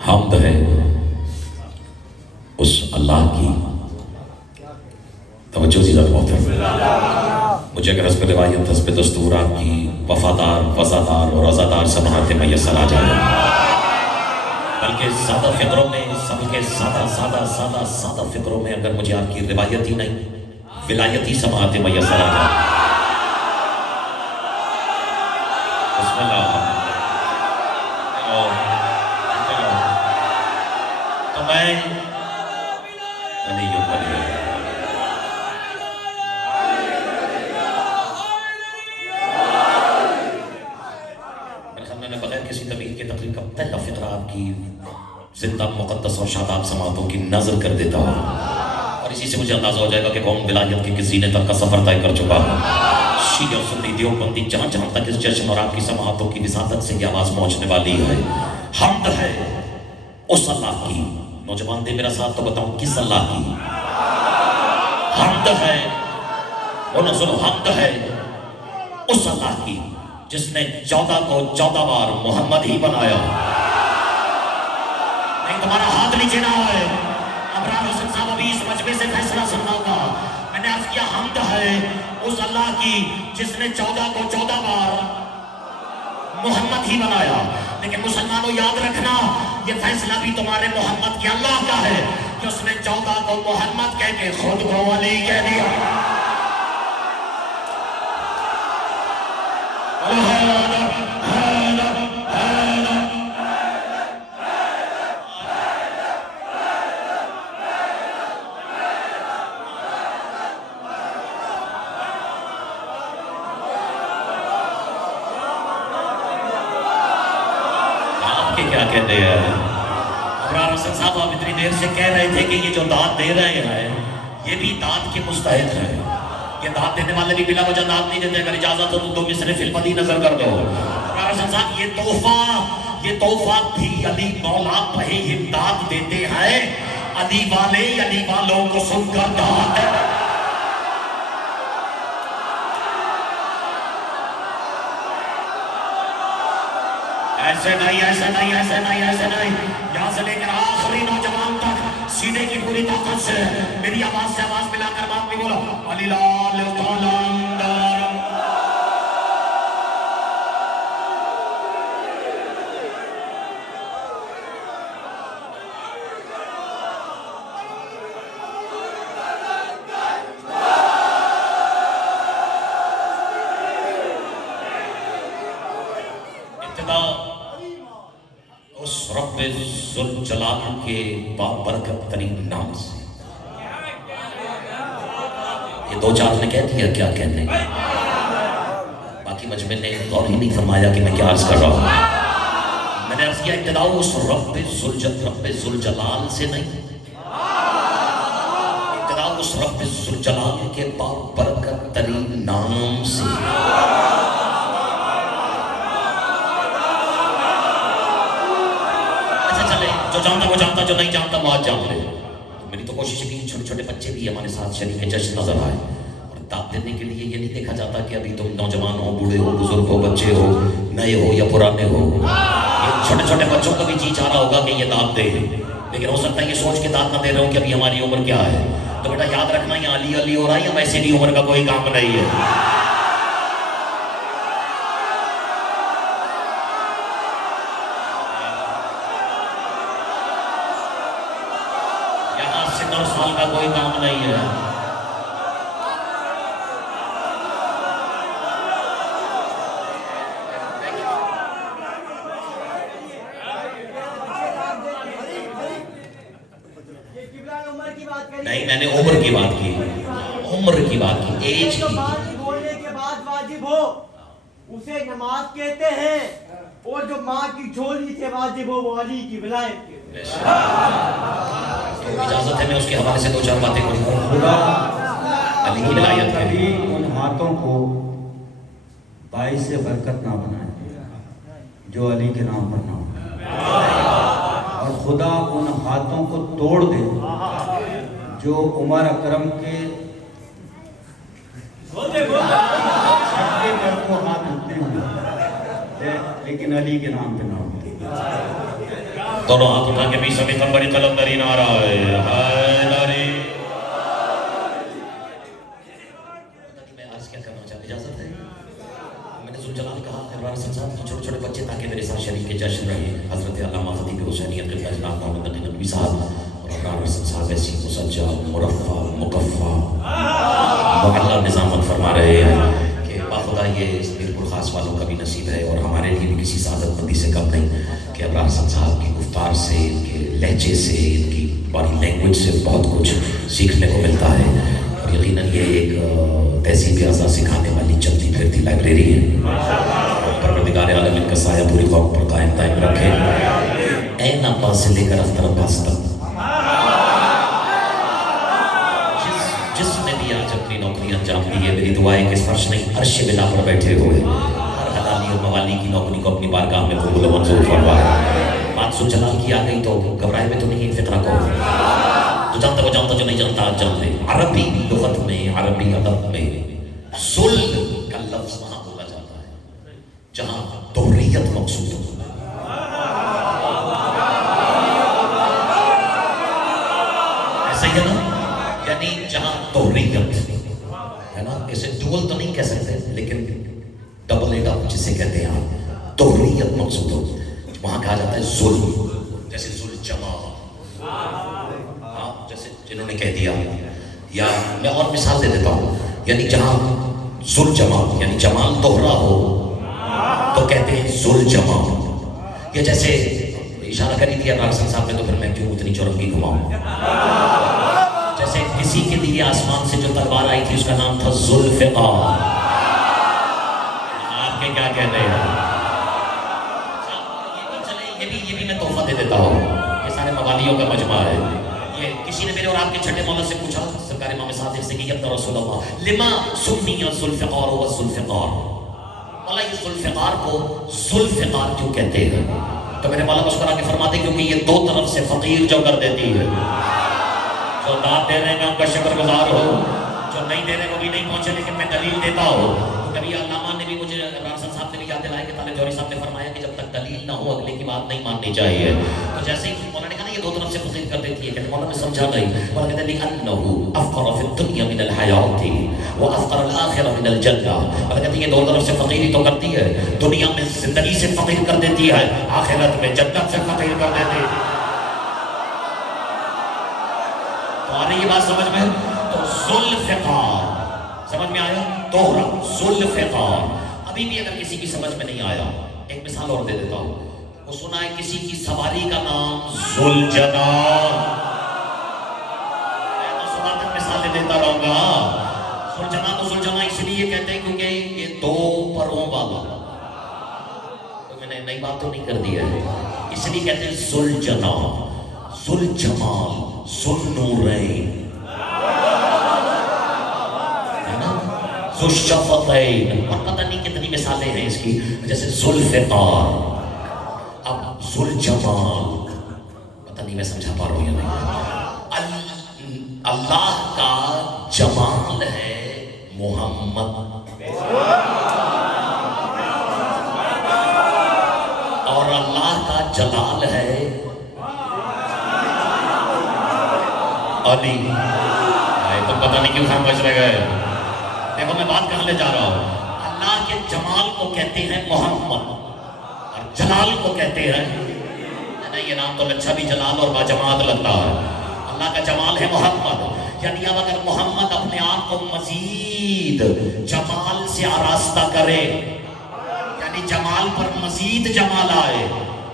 हम्द है उस अल्लाह की। तवज्जो दी मोहतरम, मुझे अगर हस्ब रिवायत हस्ब दस्तूर आपकी वफादार वज़ादार और रज़ादार समाअत मैसर आ जाए, बल्कि ज़्यादा फिक्रों में सबके ज़्यादा फिक्रों में अगर मुझे आपकी रिवायत ही नहीं विलायती समाअत मैसर आ जाए, तो मैं बगैर किसी तबीयत के तकलीफ का पहला फिक्रा आपकी जिंदा मुकद्दस और शादाब समातों की नजर कर देता हूँ, और इसी से मुझे अंदाजा हो जाएगा कि कौन विलायत के किसी ने तक का सफर तय कर चुका है। शीया और सुन्नी देवबंदी जहाँ जहाँ तक इस जश्न और आपकी समातों की विसादत से ये आवाज पहुँचने वाली है, हम्द है उस अल्लाह की। नौजवान दे मेरा साथ तो बताऊं किस अल्लाह की हम्द है। वो न सुनो, हम्द है उस अल्लाह की जिसने 14 को 14 बार मोहम्मद ही बनाया। नहीं तुम्हारा हाथ नीचे ना है। अबरार हुसैन साहब अभी इस मजमे से फैसला सुनना होगा। मैंने अर्ज किया हम्द है उस अल्लाह की जिसने 14 को 14 बार मोहम्मद ही बनाया। लेकिन मुसलमानों याद रखना, ये फैसला भी तुम्हारे मोहम्मद के अल्लाह का है कि उसने 14 को मोहम्मद कह के खुद को अली कह दिया। क्या कहते हैं अबरार हुसैन साहब, आप इतनी देर से कह रहे थे कि ये जो दाद दे रहे हैं ये भी दाद के मुस्तहिक है। ये दाद देने वाले भी बिला वजह दाद नहीं देते। अगर इजाजत हो तो 2 मिसरे फिल्मदी नजर कर दो। अबरार हुसैन साहब, ये तोहफा भी अली मौला पे इमदाद देते हैं। अली वाले अली वालों को सुनकर दाद ऐसे नहीं ऐसे नहीं ऐसे नहीं ऐसे नहीं। यहाँ से लेकर आखिरी नौजवान तक सीने की पूरी ताकत से मेरी आवाज से आवाज मिलाकर बात भी बोलो। अली लाल कलंदर इब्तिदा उस रब्बे ज़ुल जलाल के बाबरकत तरीन नाम से। ये 2-4 ने कह दिया क्या कहने, बाकी मजमे ने गौर ही नहीं फरमाया कि मैं क्या अर्ज कर रहा हूँ। मैंने अर्ज किया इब्तिदा उस रब्बे ज़ुल जलाल से नहीं, इब्तिदा उस रब्बे ज़ुल जलाल के बाबरकत तरीन नाम से। जो जानता वो जानता, जो नहीं जानता वो आज जान ले। तो मेरी तो कोशिश है कि छोटे छोटे बच्चे भी हमारे साथ शरीक जश्न नजर आए। और दाद देने के लिए ये नहीं देखा जाता कि अभी तुम नौजवान हो, बूढ़े हो, बुजुर्ग हो, बच्चे हो, नए हो या पुराने हो। ये छोटे छोटे बच्चों को भी जी चाह रहा होगा कि ये दाद दे, लेकिन हो सकता है ये सोच के दाद ना दे रहे हो कि अभी हमारी उम्र क्या है। तो बेटा याद रखना, ये अली अली हो रहा है, वैसे भी उम्र का कोई काम नहीं है। साल का कोई काम नहीं है। नहीं, मैंने उम्र की बात की, उम्र की बात की, एज की। बोलने के बाद वाजिब हो उसे नमाज कहते हैं, और जो माँ की झोली से वाजिब हो वो अली की विलायत कहते हैं। इजाजत है मैं उसके हवाले से 2-4 बातें करूंगा। खुदा अली की विलायत कभी उन हाथों को बाइस से बरकत ना बनाए जो अली के नाम पर ना हो, और खुदा उन हाथों को तोड़ दे जो उमर अकरम के को हाथ उठते हैं लेकिन अली के नाम पे ना होते। दोनों हाथ उठा के भी सभी बड़ी कलंदरी नारा है हैदरी। मैं आज क्या करना चाहता, इजाजत है? मैंने ज़ुलजलाल कहा इमरान साहब की छोटे छोटे बच्चे ताकि मेरे साथ शरीक के जश्न रहे। हजरत अल्लामा खतीब हुसैनियत क़िबला जनाब मोहम्मद नकी नदवी साहब और इमरान साहब ऐसी मुसज्जा मुरफ़ा मुकफ़ा मुअल्ला निज़ामत फरमा रहे हैं कि बाखुदा ये मीरपुर खास वालों का भी नसीब है और हमारे लिए भी किसी सादतमंदी से कम नहीं कि इमरान साहब की गुफ्तार से, इनके लहजे से, इनकी बॉडी लैंग्वेज से बहुत कुछ सीखने को मिलता है। और यकीनन ये एक तहजीब अज़ा सिखाने वाली चलती फिरती लाइब्रेरी है। परवरदिगार आलम इनका साया पूरी कौम पर कायम दायम रखे। ऐन अब्बास से लेकर अख्तर अब्बास तक जिसने भी आज अपनी नौकरी अंजाम दी है, मेरी दुआ है कि फर्श नहीं अर्श बिला पर बैठे हुए हर हलाली और मवाली की नौकरी को अपनी बारगाह में कबूल व मंजूर फरमाए। बात ज़ुलजलाल की आ गई तो घबराए में तो नहीं, फिक्रा को तो जानता वो जानता, जो नहीं जानता आज जान ले। अरबी लुगत में, अरबी अदब में ज़ुल्म का लफ्ज़ वहाँ बोला जाता है जहाँ तोहरीयत मकसूद हो। ऐसा ही है ना, यानी जहाँ तोहरीयत है ना, इसे डुअल तो नहीं कह सकते लेकिन डबल एट अप जिसे कहते हैं आप, तोहरीयत मकसूद हो, वहाँ कहा जाता है जुल्म। जैसे जुल जमा, जैसे जिन्होंने कह दिया, या मैं और मिसाल दे देता हूँ, यानी जहाँ जुल जमा यानी जमाल दोहरा हो तो कहते हैं जुल जमा। या जैसे इशारा कर ही दिया रासन साहब ने, तो फिर मैं क्यों इतनी चौरंगी घुमाऊं। जैसे किसी के लिए आसमान से जो तलवार आई थी उसका नाम था जुल्फ़िकार। आपके क्या कहते हैं? ये भी मैं तोहफा दे देता हूँ। ये सारे मवालियों का मजमा है। ये किसी ने मेरे और आपके छठे मौला से पूछा सरकार इमाम सादिक से कि या रसूलल्लाह लिमा सुम्मिया जुल्फ़िकार व जुल्फ़िकार, मौला ये जुल्फ़िकार को जुल्फ़िकार क्यों कहते हैं? तो मेरे मौला मुस्कुरा के फरमाते क्योंकि ये दो तरफ से फकीर जो कर देती है। जो दाद दे रहे हैं उनका शुक्रगुजार हो, जो नहीं दे रहे वो भी नहीं पहुंचे लेकिन मैं दलील देता हूँ। कभी अल्लामा ने भी मुझे, रासन साहब ने भी याद दिलाया कि ताले जौहरी साहब ने फरमाया कि जब तक दलील ना हो अगले की बात नहीं माननी चाहिए। तो जैसे ही मौला ने कहा ना ये दो तरफ से फकीर कर देती है, कहते मौला ने समझा नहीं। मौला कहते लिअन्नहु अफ़क़र फ़ी दुनिया मिनल हयाती व अफ़क़र अल आखिरह मिनल जन्नह। मौला कहते ये दो तरफ से फकीर ही तो करती है, दुनिया में जिंदगी से फकीर कर देती है, आखिरत में जन्नत से फकीर कर देती है। तो आ रही बात समझ में? तो जुल्फ़िकार समझ में आया? दोहरा जुल्फ़िकार। अभी भी अगर किसी की समझ में नहीं आया, एक मिसाल और दे देता हूँ। वो सुना है किसी की सवारी का नाम ज़ुलजना। मैं तो सुबह तक मिसालें देता रहूंगा। ज़ुलजना तो ज़ुलजना इसलिए कहते हैं क्योंकि ये दो परों वाला। तो मैंने नई बात तो नहीं कर दी है, इसलिए कहते हैं ज़ुलजना, ज़ुलजमाल, ज़ुन्नूरैन, है ना, ज़ुश्शफ़तैन, और पता नहीं कितनी मिसालें हैं इसकी। जैसे ज़ुल्फ़िकार, अब ज़ुलजमाल, पता नहीं मैं समझा पा रहा हूँ या नहीं। अल्लाह का जमाल है मोहम्मद, और अल्लाह का जलाल है अली। तो पता नहीं क्यों खामोश रह गए। देखो मैं बात करने जा रहा हूँ। अल्लाह के जमाल को कहते हैं मोहम्मद और जलाल को कहते हैं, ना ये नाम तो अच्छा भी जलाल और बाजमात लगता है। अल्लाह का जमाल है मोहम्मद, यानी अब अगर मोहम्मद अपने आप को मजीद जमाल से आरास्ता करे, यानी जमाल पर मजीद जमाल आए,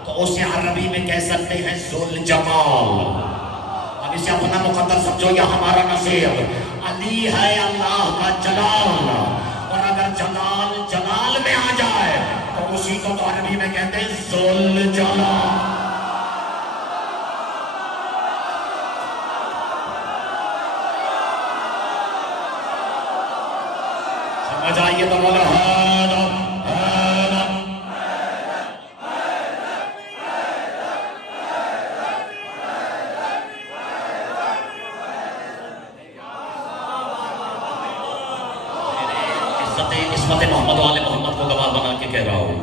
तो उसे अरबी में कह सकते हैं ज़ुल जमाल। इसे अपना मुकद्दर समझो या हमारा नसीब। अली है अल्लाह का जलाल, और अगर जलाल जलाल में आ जाए तो उसी को तो अरबी में कहते हैं ज़ुल जलाल। समझ आइए तो बोलो इस्मत मोहम्मद वाले मोहम्मद को गवाह बना के कह रहा हूँ।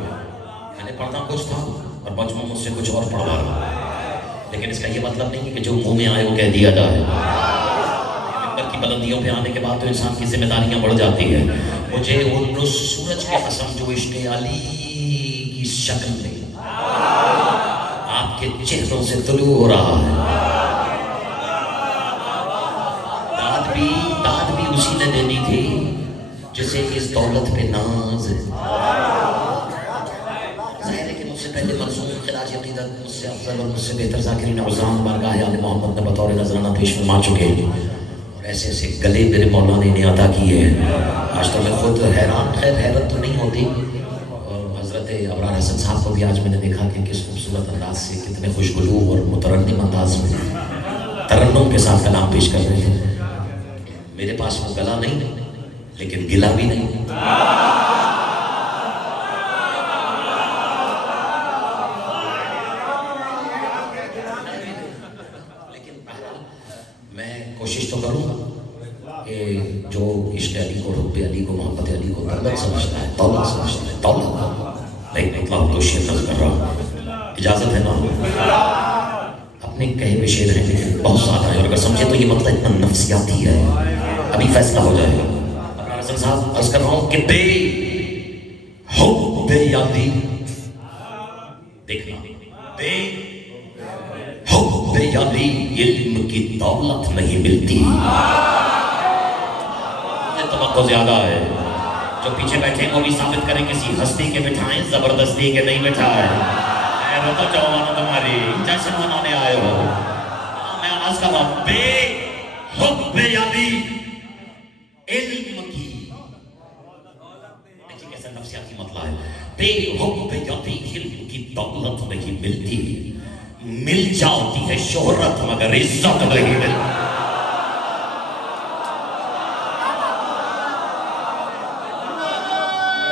मैंने पढ़ना कुछ था और बचपन मुझसे कुछ और पढ़वा रहा। लेकिन इसका ये मतलब नहीं है कि जो मुंह में आए वो कह दिया जाए। मिंबर की बुलंदियों पे आने के बाद तो इंसान की जिम्मेदारियां बढ़ जाती है। मुझे उन सूरज के कसम जो इश्क़ अली की शक्ल में आपके चेहरों से तुलू हो रहा है। दाद भी उसी ने देनी थी जिसे इस दौलत पे नाज है। जाहिर है कि मुझसे पहले मरसूम खिराज अक़ीदत मुझसे अफजल और मुझसे बेहतर ज़ाकिरीन उज़ाम बारगाह आले मोहम्मद ने बतौर नजराना पेश फरमा चुके हैं और ऐसे ऐसे गले मेरे मौला ने इन्हें अता किए हैं। आज तो मैं खुद हैरान, खैर हैरत तो नहीं होती। और हज़रत अबरार हसन साहब को भी आज मैंने देखा कि किस खूबसूरत अंदाज से, कितने खुशगुलू और मुतरन्निम अंदाज में तरन्नुम के साथ कलाम पेश कर रहे थे। मेरे पास वो गला नहीं लेकिन गिला भी नहीं। लेकिन मैं कोशिश तो करूंगा कि जो इश्क़ अली को, रुब्बे अली को, मोहब्बत अली को दौलत समझता है, दौलत समझता है, दौलत नहीं मतलब तो शेर नज़र कर रहा हूँ, इजाज़त है ना? अपने कहे हुए शेर हैं लेकिन बहुत ज़्यादा है और अगर समझे तो ये मतलब इतना नफ्सियाती है, अभी फैसला हो जाएगा। हसन साहब अर्ज कर रहा हूं कि बे हुब्बे यादी, देखना, बे हुब्बे यादी इल्म की दौलत नहीं मिलती। ये तवक्को ज्यादा है। जो पीछे बैठे वो भी साबित करें किसी हस्ती के बिठाएं, जबरदस्ती के नहीं बिठाए। तो जवानों तुम्हारी जश्न मनाने आए हो। मैं अर्ज कर रहा हूं बे हुब्बे यादी इल्म की, देखिए कैसा नफ्सियाती मतला है। बेहुब्बे यादी इल्म की दौलत नहीं मिलती, मिल जाती है शोहरत मगर इज्जत नहीं मिलती।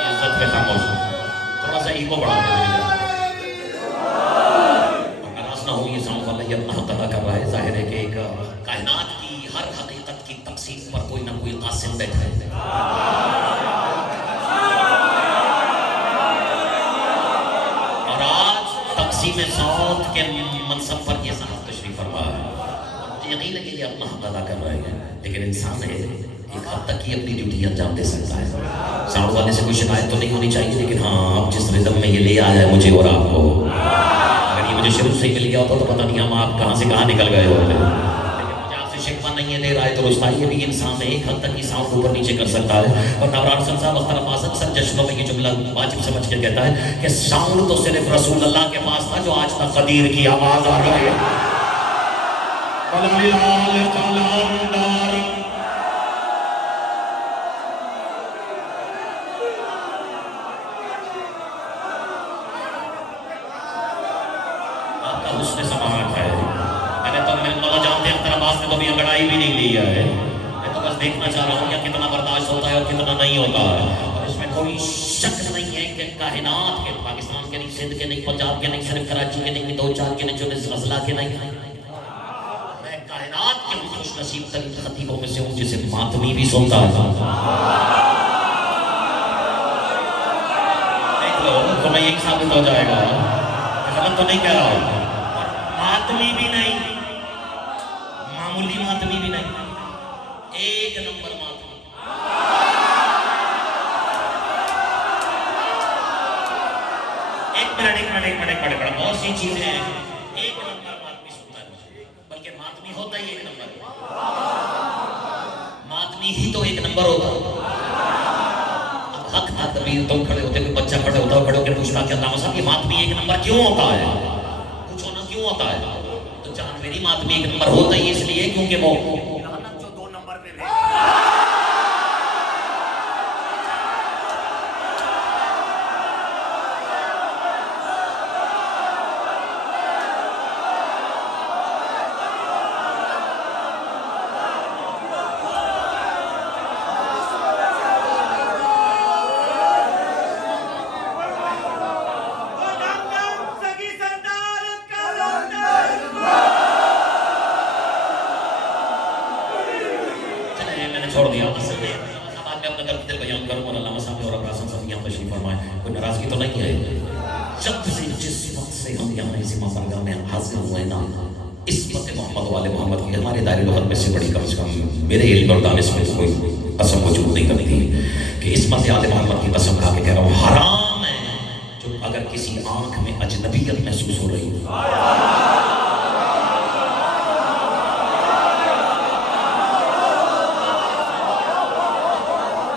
इज्जत पे खामोश, थोड़ा सा ईगो बढ़ा दे। नाराज ना हो, ये साउंड वाला ये अपना हक अदा कर रहा है। जाहिर है कि एक कायनात की हर हकीकत की तकसीम पर कोई ना कोई कासिम बैठा है। और आज तकसीम सौत के मनसब पर ये साहब तशरीफ फरमा है। मुझे यकीन है कि ये अपना हक अदा कर रहे हैं, लेकिन इंसान है एक हद तक ही अपनी ड्यूटी अंजाम दे सकता है। साउंड वाले से कोई शिकायत तो नहीं होनी चाहिए, लेकिन हाँ आप जिस रिदम में ये ले आया है मुझे और आपको, अगर ये मुझे शुरू से ही मिल गया होता तो पता नहीं हम आप कहाँ से कहाँ निकल गए होते। शिकवा नहीं है, दे रहा है तो रुस्ता, ये भी इंसान है एक हद तक ही साउंड ऊपर नीचे कर सकता है। और अबरार हसन साहब अख्तर अब्बास अक्सर जश्नों में ये जुमला वाजिब समझ के कहता है कि साउंड तो सिर्फ रसूल अल्लाह के पास था जो आज तक कदीर की आवाज आ रही है। आपका हुस्न समाअत है। मैंने तो मेरे मौला जानते हैं अख्तर अब्बास ने तो अभी अंगड़ाई भी नहीं लिया है। मैं तो बस देखना चाह रहा हूँ कि कितना बर्दाश्त होता है और कितना नहीं होता है। और इसमें कोई शक नहीं है कि कायनात के, पाकिस्तान के नहीं, सिंध के नहीं, पंजाब के नहीं, सिर्फ कराची के नहीं, 2-4 के नहीं, जो गजला के नहीं, मैं कायनात के खुश नसीब तरीन खतीबों में से हूँ जिसे मातमी भी सुनता था। देख लो तो मैं एक साबित हो जाएगा, गलत तो नहीं कह रहा हूँ। मातमी भी नहीं, मामूली मातमी भी नहीं, एक नंबर मातमी। एक मिनट बहुत सी चीजें हैं। एक नंबर मातमी सुनता है, बल्कि मातमी होता ही एक नंबर, मातमी ही तो एक नंबर होता। हक था तभी तुम खड़े होते, कोई बच्चा खड़े होता, खड़े होकर पूछता कि अल्लाह साहब ये मातमी एक नंबर क्यों होता है? कुछ होना क्यों होता है? तो जान मेरी मातमी एक नंबर होता ही इसलिए क्योंकि वो जो 2 नंबर पे छोड़ दिया। असल में अब मैं अपना दर्द दिल बयान करूं और अल्लाह साहब और आसन साहब यहाँ तशरीफ फरमाए, कोई नाराजगी तो नहीं है। जब से जिस वक्त से हम यहाँ माह बरगाह में हाजिर हुए ना, इस्मत मोहम्मद वाले मोहम्मद की हमारे दायरे लुग़त में से बड़ी कम से कम मेरे इल्म और दानिश में तो कोई कसम वजूद नहीं करती कि इस्मत आले मोहम्मद की कसम खा के कह रहा हूँ, हराम है जो अगर किसी आंख में अजनबियत महसूस हो रही हो।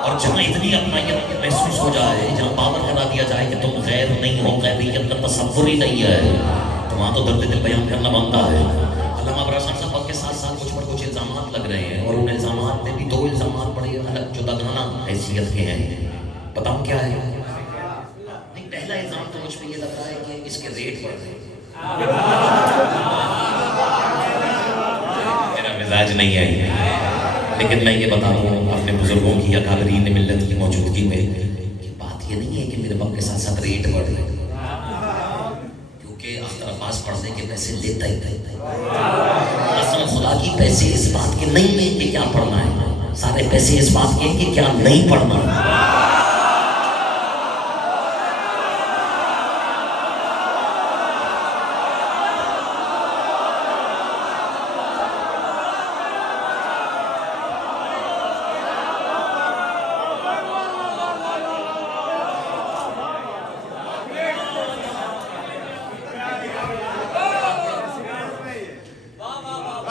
और जहाँ इतनी अपनायत महसूस हो जाए, जहाँ बावर करा दिया जाए कि तुम गैर नहीं हो, गैरियत का तसव्वुर ही नहीं है, तो वहाँ तो दर्द दिल बयान करना बनता है। अल्लामा अबरार साहब के साथ साथ कुछ पर कुछ इल्ज़ामात लग रहे हैं, और उन इल्ज़ामात में भी 2 इल्ज़ामात बड़े अलग जुदागाना हैसियत के हैं। बताऊँ क्या है? नहीं, पहला इल्ज़ाम तो मुझ पर ये लग रहा है कि इसके रेट बढ़ रहे हैं। मेरा मिजाज नहीं है, लेकिन मैं ये बता रहा हूँ अपने बुजुर्गों की या कादरीन मिल्लत की मौजूदगी में कि बात ये नहीं है कि मेरे वक्त के साथ साथ रेट बढ़ रहे हैं, क्योंकि अख्तर अब्बास पढ़ने के पैसे लेता ही नहीं। कसम खुदा की पैसे इस बात के नहीं है कि क्या पढ़ना है, सारे पैसे इस बात के हैं कि क्या नहीं पढ़ना है।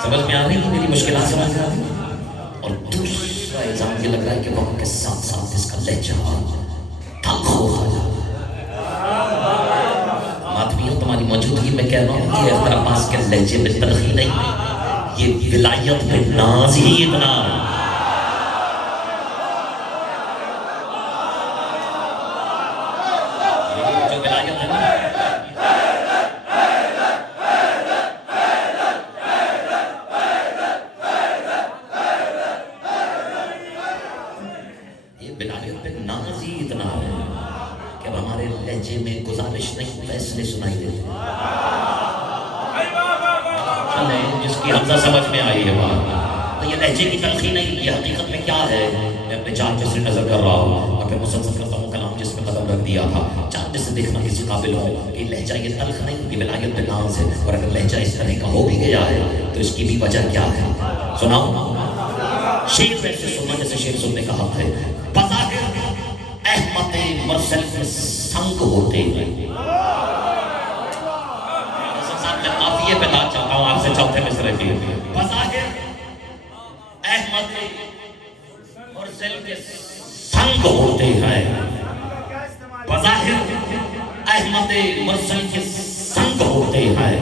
समझ में आ रही है मेरी मुश्किलात, समझ में आ रही है? और दूसरा इल्जाम ये लग रहा है कि वक्त के साथ साथ इसका लहजा तल्ख होता जा रहा है। मातमियों, तुम्हारी मौजूदगी में कह रहा हूँ कि अख्तर अब्बास के लहजे में तलखी नहीं, ये विलायत में नाज ही इतना है। जो विलायत है ना, विलायत पे नाज ही इतना है कि अब हमारे लहजे में गुजारिश नहीं, फैसले सुनाई देते चले, जिसकी हमजा समझ में आई है बात। तो ये लहजे की तलखी नहीं, ये हकीकत में क्या है। मैं अपने चांद से नजर कर रहा हूँ और फिर मुसलसल करता हूँ कलाम जिसमें कदम रख दिया था, चांद से देखना किसी काबिल हो कि लहजा ये तल्ख नहीं, ये विलायत पे नाज है। और अगर लहजा इस तरह का हो भी गया है तो इसकी भी वजह क्या है, सुनाओ। शेर वैसे सुनना जैसे शेर सुनने का हक है। बज़ाहिर अहमद मुरसल में संग होते हैं। काफिये पे बात चाहता हूँ आपसे चौथे मिसरे की। बज़ाहिर अहमद मुरसल के संग होते हैं, बज़ाहिर अहमद मुरसल के संग होते हैं,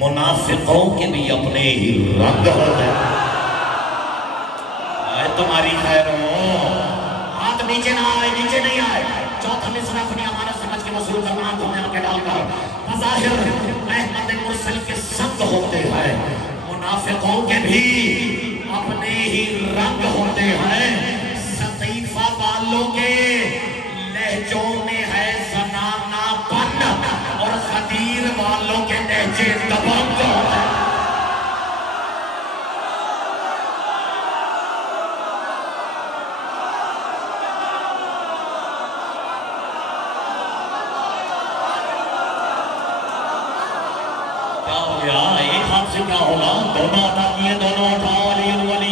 मुनाफिकों के भी अपने ही रंग होते हैं। तुम्हारी खैर हो, हाथ नीचे ना आए, नीचे नहीं आए। चौथा मिसरा अपनी अमानत समझ के वसूल करना, धोने के डालकर। बज़ाहिर अहमद मुरसल के संग होते हैं, मुनाफिकों के भी अपने ही रंग होते हैं। सतीफा वालों के लहजों में है ज़नानापन और खदीर वालों के लहजे दबंग होते हैं। एक हाथ से क्या होगा, दोनों उठा किए, दोनों उठाओ। अली वली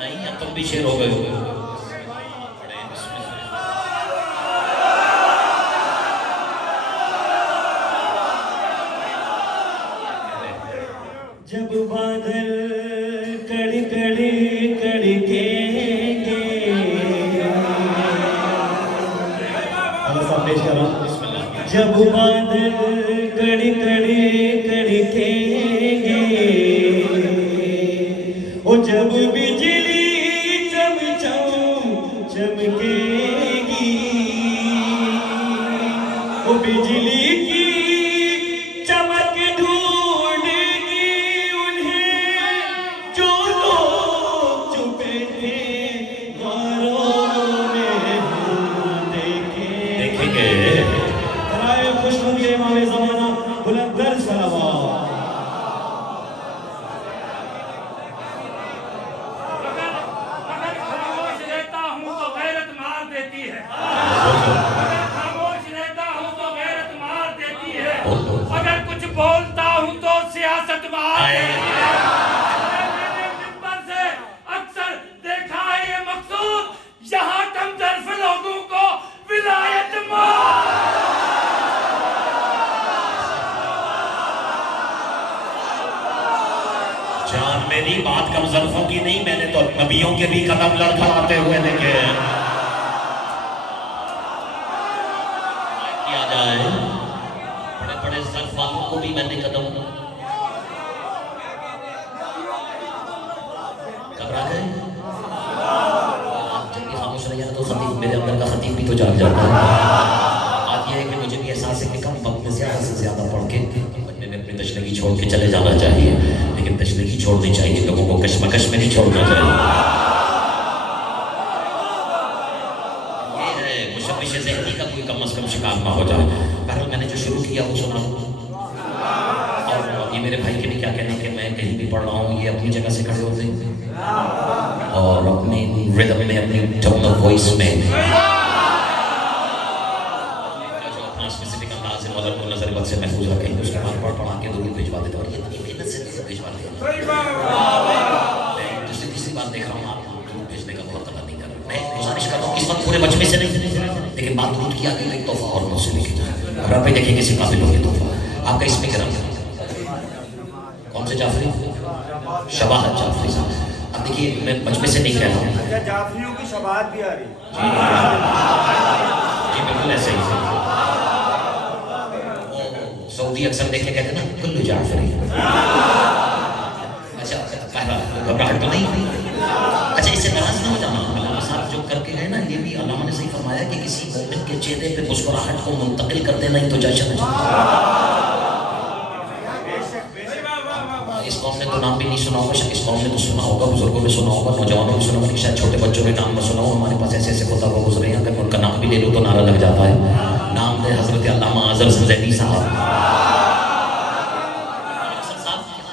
नहीं, अब तुम भी शेर हो गए हो। जब बादल कड़ी कड़ी कड़केंगे, अल्लाह साहब पेश कर रहा हूं। जब बादल कड़ी कड़ी कड़केंगे, ओ जब बिजली चम चम चमकेगी, ओ बिजली की चमक ढूंढेगी उन्हें जो लोग छुपे थे गारों में देखेंगे। खुशबू के इमाम ज़माना बुलंद बात आए। है। मैंने मिंबर से अक्सर देखा है ये मकसूद, यहाँ कम तरफ लोगों को विलायत जान मेरी बात कम ज़र्फ़ों की नहीं, मैंने तो नबियों के भी कदम लड़खड़ाते हुए देखे हैं। किया जाए, बड़े बड़े ज़र्फ़ वालों को भी मैंने कदम घबरा गए। आप जब भी खामोश रहिए ना तो खतीब, मेरे अंदर का खतीब भी तो जाग जाता है। बात यह है कि मुझे भी एहसास है कि कम वक्त में ज़्यादा से ज़्यादा पढ़ के बंदे ने अपनी तशरीह छोड़ के चले जाना चाहिए, लेकिन तशरीह छोड़नी चाहिए, लोगों को कश्मकश में नहीं छोड़ना चाहिए। ये है मुशब्बिश ज़हनी का कोई कम अज़ कम शिकार ना हो जाए। बहरहाल मैंने जो शुरू किया वो सुना दो। और ये मेरे भाई के भी क्या कहने कि मैं कहीं भी पढ़ रहा हूँ, ये अपनी जगह से खड़े होते और अपनी रिदम में, अपनी टोन ऑफ वॉइस में जो अपना स्पेसिफिक अंदाज है मतलब को नजर बद से महफूज रखें, उसके बाद पढ़ा के दूर भिजवा देते और ये इतनी मेहनत से भिजवा देते। मैं दूसरी तीसरी बार देख रहा हूँ आप दूर भेजने का बहुत कदर नहीं कर रहे। मैं गुजारिश कर रहा हूँ इस वक्त पूरे बचपन से नहीं, लेकिन बात दूर किया गई एक तोहफा और मुझसे लेके जाए और आप भी देखिए किसी काबिल हो ये तोहफा। आपका इसमें क्या नाम कौन से जाफरी? शबाहत जाफरी साहब। अब देखिए मैं बचपन से नहीं कह रहा हूँ, अच्छा जाफरियों की शबाहत भी आ रही जी बिल्कुल ऐसे ही। सऊदी अक्सर देख के कहते हैं ना कुल्लू जाफरी। अच्छा पहला घबराहट तो नहीं हुई? अच्छा इससे नाराज ना हो जाना, अल्लामा साहब जो करके गए ना, ये भी अल्लामा ने सही फरमाया कि किसी मोमिन के चेहरे पे मुस्कुराहट को मुंतकिल कर देना ही तो जश्न है। इस कौम ने तो नाम भी नहीं सुना होगा, इस कौम ने तो सुना होगा, बुजुर्गों में सुना होगा, नौजवानों में सुना होगा, शायद छोटे बच्चों में नाम में सुना हो। हमारे पास ऐसे ऐसे खुदा वो गुजरे हैं, अगर उनका नाम भी ले लो तो नारा लग जाता है। नाम दे हजरत अल्लामा अज़हर ज़ैनी साहब।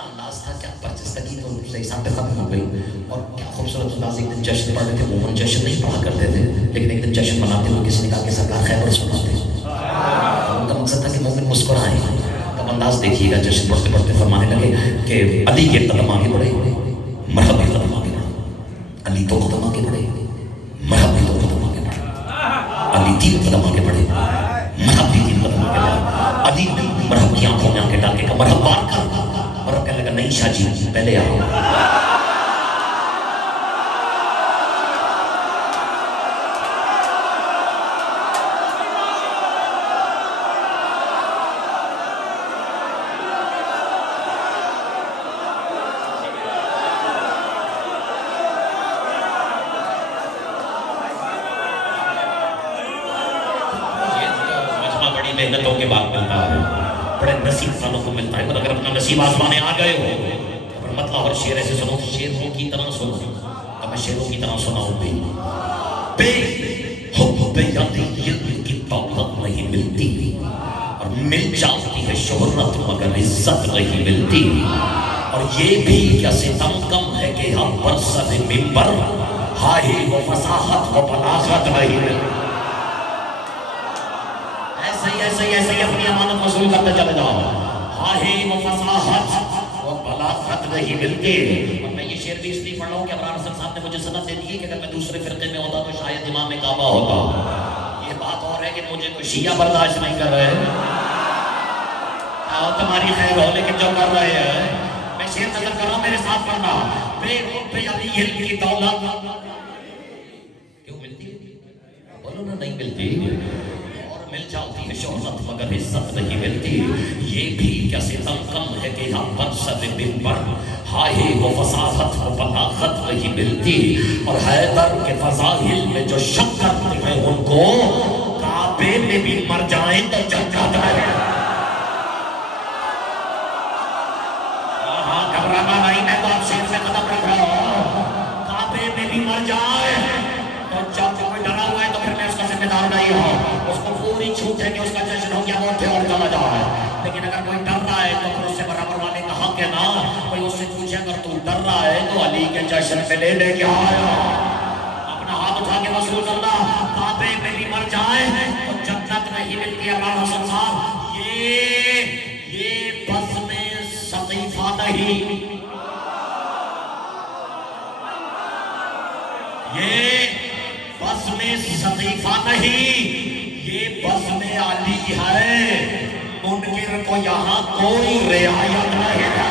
अंदाज था क्या बर्जस्तगी तो उससे हिसाब पे खत्म हो गई। और क्या खूबसूरत अंदाज, एक दिन जश्न पढ़ रहे थे, मोमन जश्न नहीं पढ़ा करते थे, लेकिन एक दिन जश्न मनाते हुए किसी ने कहा कि सरकार खैबर सुनाते। उनका मकसद था कि मोमिन मुस्कुराए। अंदाज देखिएगा, जश्न पढ़ते पढ़ते फरमाने लगे कि अली के कदम आगे बढ़े, मरहब के कदम आगे बढ़े, अली दो कदम आगे बढ़े, मरहब भी दो कदम आगे बढ़े, अली तीन कदम आगे बढ़े, मरहब भी तीन कदम आगे बढ़े। अली मरहब की आंखों में आके डाल के कहा मरहब बार कर। मरहब कहने लगा नहीं शाह जी पहले आओ। मेहनतों के बाद मिलता है, बड़े नसीब वालों को मिलता है। पर अगर अपना नसीब आजमाने आ गए हो तो मतलब और शेर ऐसे सुनो, शेरों की तरह सुनो। अब मैं शेरों की तरह सुनाऊं भी की दौलत नहीं मिलती और मिल जाती है शोहरत मगर इज्जत नहीं मिलती। और ये भी क्या सितम कम है कि हम पर सद मिंबर हाय वो फसाहत वो बलागत नहीं मिलती। ऐसे ही अपनी अमानत वसूल करते चले जाओ। हाहे वो फसाहत वो बलागत नहीं मिलती। और मैं ये शेर भी इसलिए पढ़ रहा हूँ कि अबरार हसन साहब ने मुझे सनद दे दी है कि अगर मैं दूसरे फिरके में होता तो शायद इमाम काबा होता। ये बात और है कि मुझे कोई शिया बर्दाश्त नहीं कर रहे। आओ तुम्हारी खैर हो, लेकिन जो कर रहे हैं मैं शेर नजर कर रहा हूँ, मेरे साथ पढ़ना। की दौलत क्यों मिलती है? बोलो ना नहीं मिलती। मिल जाती है शोहरत मगर इज्जत नहीं मिलती। ये भी क्या सितम कम है कि हम पर सद मिंबर हाय वो फसाहत वो बलागत नहीं मिलती। और हैदर के फजाइल में जो शक करते हैं उनको काबे में भी मर जाए तो जग जाता है। हाँ घबराना नहीं, मैं तो आप शेर से कदम रख रहा हूँ। काबे में भी मर जाए तो जब कोई डरा हुआ है तो फिर मैं उसका जिम्मेदार नहीं हूँ। उसको पूरी छूट है कि उसका जश्न हो गया वो उठे और चला जाए। लेकिन अगर कोई डर रहा है तो फिर उससे बराबर वाले का हक है ना। कोई उससे पूछे अगर तू डर रहा है तो अली के जश्न पे ले लेके आया। अपना हाथ उठा के वसूल करना। काबे में भी मर जाए तो जन्नत नहीं मिलती। अबरार हसन साहब ये बज़्म सकीफा नहीं ये सकीफा नहीं, ये बज़्म आली है। मुनकिर को यहाँ कोई रियायत नहीं है।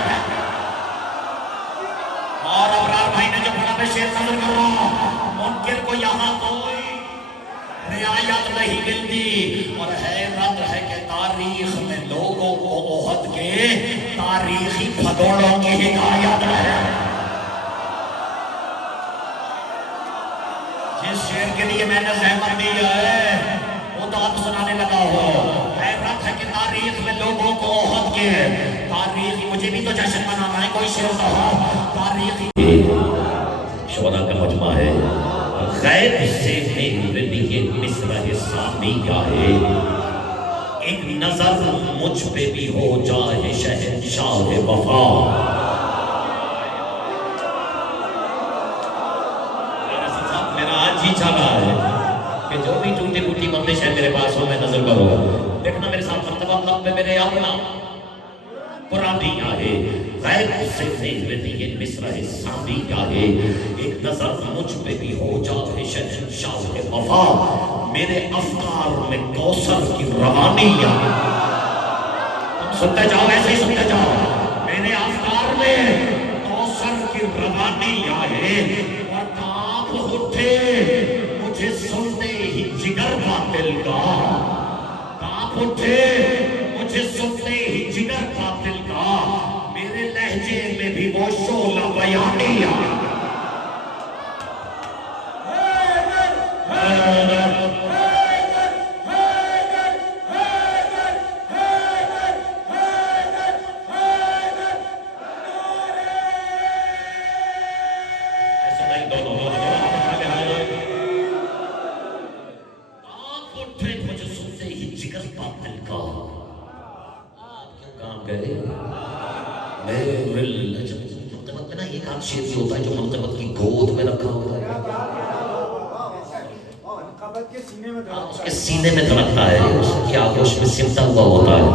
और अबरार भाई ने जो बोला मैं शेर नजर कर रहा हूं, मुनकिर को यहाँ कोई रियायत नहीं मिलती। और हैरत है कि तारीख में लोगों को ओहद के तारीखी भगोड़ों की हिदायत है। जिस शेर के लिए मैंने जहमत दी है वो तो आप सुनाने लगा हो। हैरत है कि तारीख में लोगों को ओहद के तारीखी, मुझे भी तो जश्न मनाना है, कोई शेर तो हो तारीखी। शोरा का मजमा है, गैब से मेरे लिए मिसरा सामी आए, एक नजर मुझ पे भी हो जाए शहंशाह वफा। मेरा आज ही चाह रहा है कि जो भी टूटी फूटी बंदिश है मेरे पास हो, मैं नजर करो। देखना मेरे साथ मर्तबा लब पे मेरे अपना पुरानी आए, गैब से मेरे लिए मिसरा सामी आए, एक नजर मुझ पे भी हो जाए शहंशाह वफा। मेरे अफकार में कौसर की रवानी आए। तुम सुनते जाओ, ऐसे ही सुनते जाओ। मेरे अफकार में कौसर की रवानी आए और कांप उठे मुझे सुनते ही जिगर बातिल का, कांप उठे मुझे सुनते ही जिगर बातिल का। मेरे लहजे में भी वो शोला बयानी आया। होता है जो मुनक़बत की गोद में रखा होता है, उसके सीने में धड़कता है, उसकी आगोश में सिमटा हुआ होता है।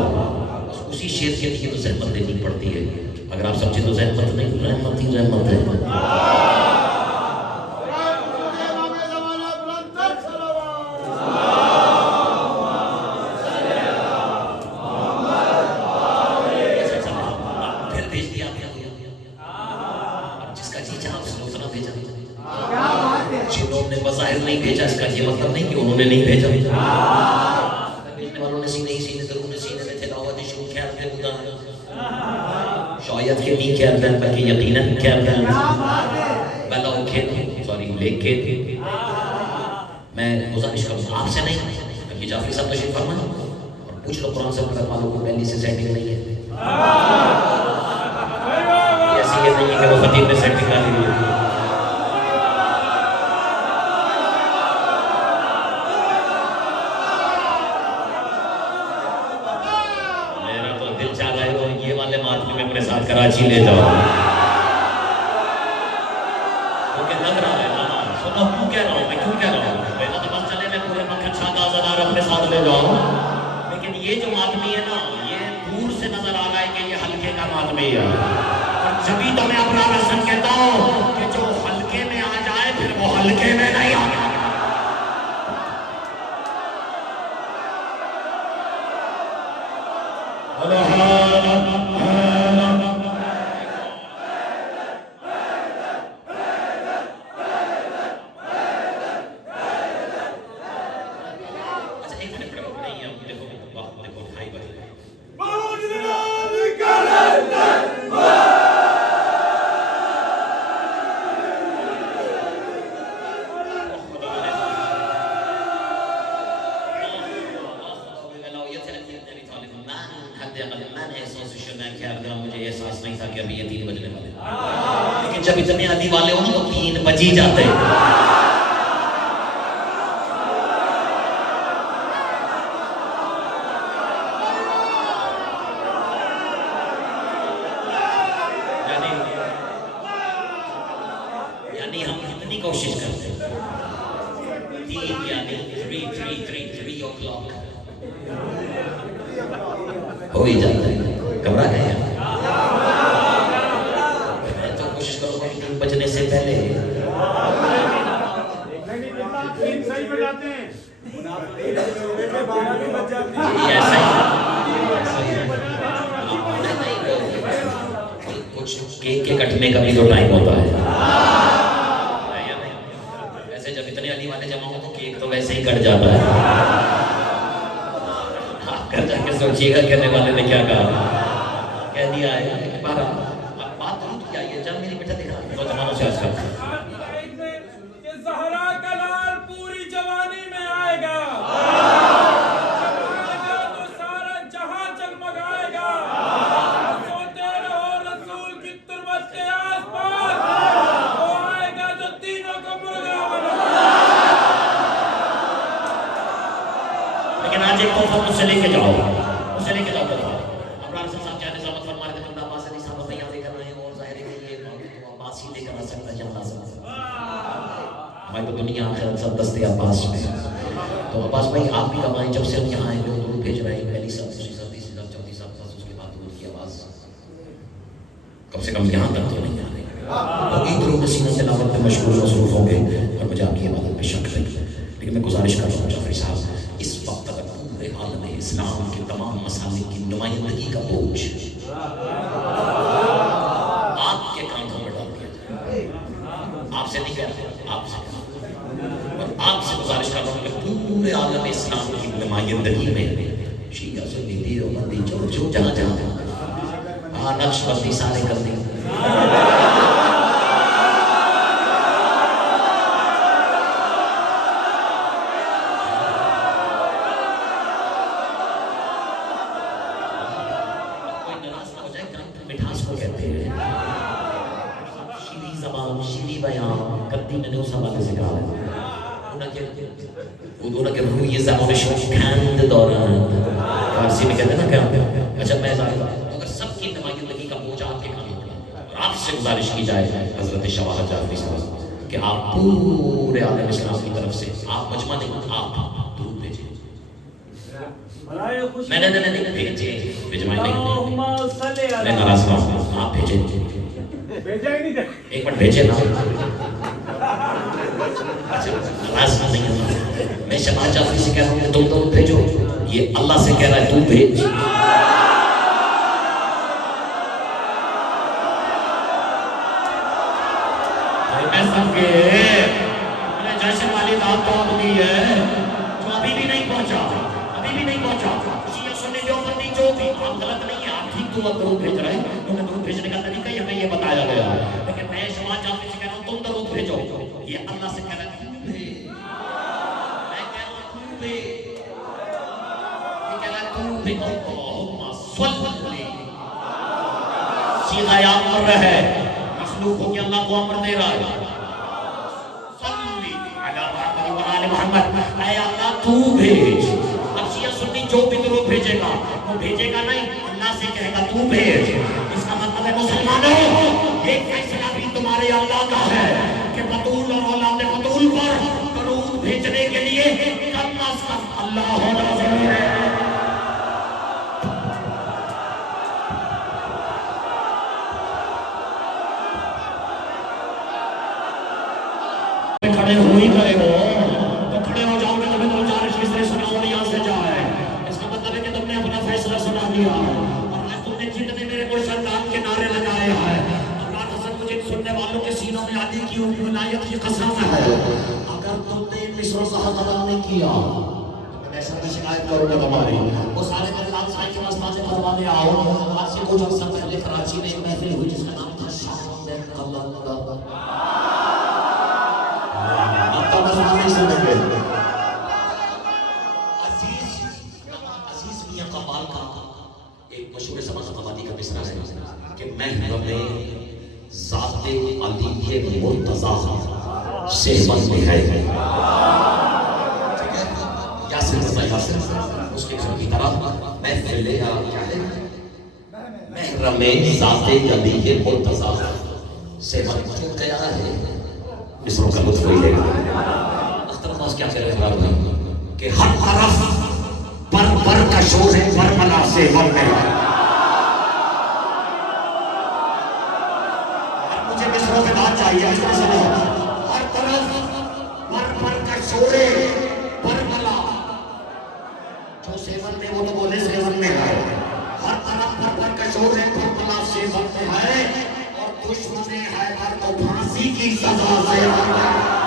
उसी शेर के लिए तो ज़हमत देनी पड़ती है। अगर आप समझे तो ज़हमत नहीं, रहमत ही रहमत है। नहीं भेजा इसका ये मतलब नहीं कि उन्होंने नहीं भेजा। भेजने वालों ने सीने ही सीने थे, उन्होंने सीने में थे दावत शुरू ख्याल थे खुदा शायद के नहीं ख्याल थे, बल्कि यकीनन ख्याल थे। बला ओके सॉरी लेके मैं गुजारिश करूँ आपसे नहीं, क्योंकि जाफरी साहब तशरीफ फरमा और पूछ लो कुरान से पढ़ने वालों को पहले से सेटिंग नहीं है। ऐसी ये नहीं है कि वो खतीब ने सेटिंग कर ली है। कराची ले जाओ, क्योंकि लग रहा है ना, सुनो क्यों कह रहा हूँ मैं, क्यों कह रहा हूँ मैं, तो बस चले मैं पूरे मक्खन शाह आज़ादार अपने साथ ले जाऊँ। लेकिन ये जो मातमी है ना, ये दूर से नजर आ रहा है कि ये हल्के का मातमी है। और जभी तो मैं अपना रसन कहता हूँ कि जो हल्के में आ जाए फिर वो हल्के में नहीं आ जाए। लेकिन जब इतने आदि वाले हो ना तो 3 बज ही जाते हैं। यानी हम इतनी कोशिश करते हैं, 3 यानी 3 o'clock हो ही जाता है। घबरा गए तो कोशिश करो 3 बजने से पहले ऐसा ही कुछ केक के कटने का भी तो टाइम होता है या नहीं? वैसे जब इतने अली वाले जमा हो तो केक तो वैसे ही कट जाता है। आप घर जाके सोचिएगा कहने वाले ने क्या कहा, कह दिया है बात दूध क्या है जब मेरी बेटा देखा तो जमानों से आजकल कि ज़हरा का लाल पूरी जवानी में आएगा, तो सारा जहां जगमगाएगा। सोते रहो रसूल की तुरबत के आसपास, वो आएगा जो तीनों को मुर्गा बनाएगा। लेकिन आज एक तोहफा मुझसे लेके जाओ, मुझसे लेके जाओ तोहफा। अब्रार साहब चाहते सामत फरमा रहे थे बंदा अब्बास अली साहब तैयार लेकर आए और जाहिर है कि ये तो अब्बास ही लेकर आ सकता है जहाँ ला सकता है। हमारी तो दुनिया आखिरत सब दस्ते अब्बास में। तो अब्बास भाई आप भी कमाएं, जब से हम यहाँ आए लोग दूर भेज रहे हैं, पहली सब दूसरी सब तीसरी सब चौथी सब बस उसके बाद दूर की आवाज़ कम से कम यहाँ तक तो नहीं आ रही। तो ईद रोग सीना तिलावत में मशगूल मसरूफ होंगे और मुझे आपकी इबादत में शक नहीं है। लेकिन मैं गुजारिश कर रहा हूँ जाफरी साहब, इस वक्त तक पूरे आलम इस्लाम के तमाम मसाले की नुमाइंदगी का बोझ आपके कांधों में डाल दिया जाए। आपसे नहीं कह रहा, आपसे और आपसे गुजारिश कर रहा हूँ कि पूरे आलम इस्लाम की नुमाइंदगी में शिया सुन्नी देवबंदी जो जहाँ जहाँ नक्शबंदी सारे कर दें। मिठास को कहते हैं शीरी ज़बान शीरी बयान कद्दी मैंने उस हवाले से कहा है उन्होंने रूह ये ज़बान शोखंद दौरान फारसी में कहते हैं ना क्या अच्छा मैं अगर सबकी नुमाइंदगी का बोझ आपके कानों पर और आपसे गुजारिश की जाए हज़रत शवाहत जाफरी साहब कि आप पूरे आलम इस्लाम की तरफ से आप मजमा नहीं आप दूध भेजें। नहीं भेजे भिजवाई नहीं मैं नाराज हूँ आप भेजे एक बार भेजे ना अच्छा नाराज नहीं हूँ मैं शबाज जाफरी से कह रहा हूँ कि तुम तो भेजो ये अल्लाह से कह रहा है तू भेज मैं सबके मैंने जैसे वाली दाल तो दी है जो अभी भी नहीं पहुंचा जो बंदी जो भी आप गलत नहीं है आप ठीक तो दरूद भेज रहे हैं क्योंकि दरूद भेजने का तरीका ही हमें ये बताया गया है लेकिन मैं शबाज जाफरी से कह रहा हूँ तुम दरूद भेजो ये अल्लाह से कह रहा है मैं कह रहा हूँ तू भेज ये कह रहा है तू भेज अल्लाहुम्मा सल्ली सीधा अमर है मखलूक को कि अल्लाह को अमर दे रहा है सल्ली अला मोहम्मद ऐ अल्लाह तू भेज जो भी दरूद भेजेगा वो भेजेगा नहीं अल्लाह से कहेगा तू भेज इसका मतलब है मुसलमानों ये फैसला भी तुम्हारे अल्लाह का है कि बतूल और औलाद बतूल पर दरूद भेजने के लिए कम अज कम अल्लाह होना जरूरी है। खड़े हो ही गए हो तो खड़े हो जाओगे तो मैं चार इसलिए सुनाओ यहाँ से जाए फैसला सुना दिया और आज तुमने जितने मेरे को सरदार के नारे लगाए हैं अल्लाह हसन मुझे सुनने वालों के सीनों में आदि की विलायत की कसम है अगर तुमने मिस्र का हक अदा नहीं किया तो मैं ऐसा शिकायत करूंगा तुम्हारी वो सारे मेरे साहब के वास्ते से फरमाने आओ आज से कुछ अर्सा पहले कराची में एक महफिल हुई जिसका नाम था शाम अल्लाह अब तो बस नहीं सुनेंगे एक मशहूर समाजी का मिसरा है कि महरम में ज़ाते अली के मुर्तज़ा सेहबंद में है यासिर उसके घर की तरफ महफिल ले क्या है महरम में ज़ाते अली के मुर्तज़ा सेहबंद क्यों गया है मिसरों का लुत्फ़ वही लेगा अख्तर अब्बास क्या कह रहे हैं कि हर तरफ पर का शोर है बरमला से बल में मुझे मिसरों के बाद चाहिए हर तरफ पर का शोर है बरमला शोर करबला से वक्त है और दुश्मन हैदर को फांसी की सजा से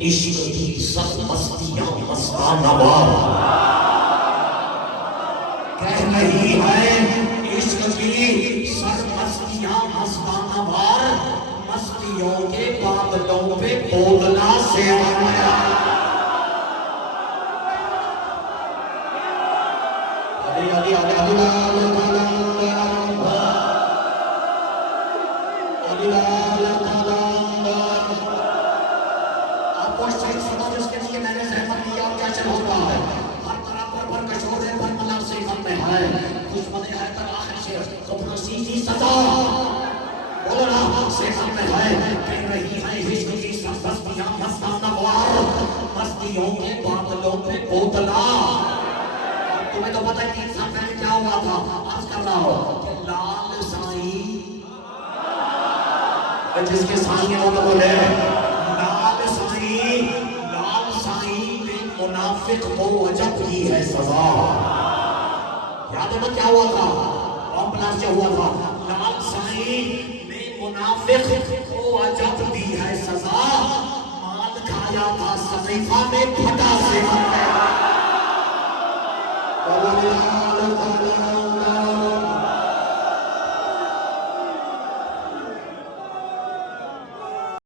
इश्क की सब मस्तियां मस्ताना वार कह रही है इश्क की सब मस्तियां मस्ताना वार मस्तियों के बादलों पे बोलना से आया आदि आदि आदि मस्तियों के बादलों पे बोतला तुम्हें तो पता है 3 साल पहले क्या हुआ था आज कर रहा हो लाल साई जिसके साई वो तो बोले लाल साई में मुनाफिक को अजब की है सजा याद है ना क्या हुआ था बम ब्लास्ट हुआ था लाल साई में मुनाफिक को अजब दी है सजा माल खाया था सकीफा में फटा से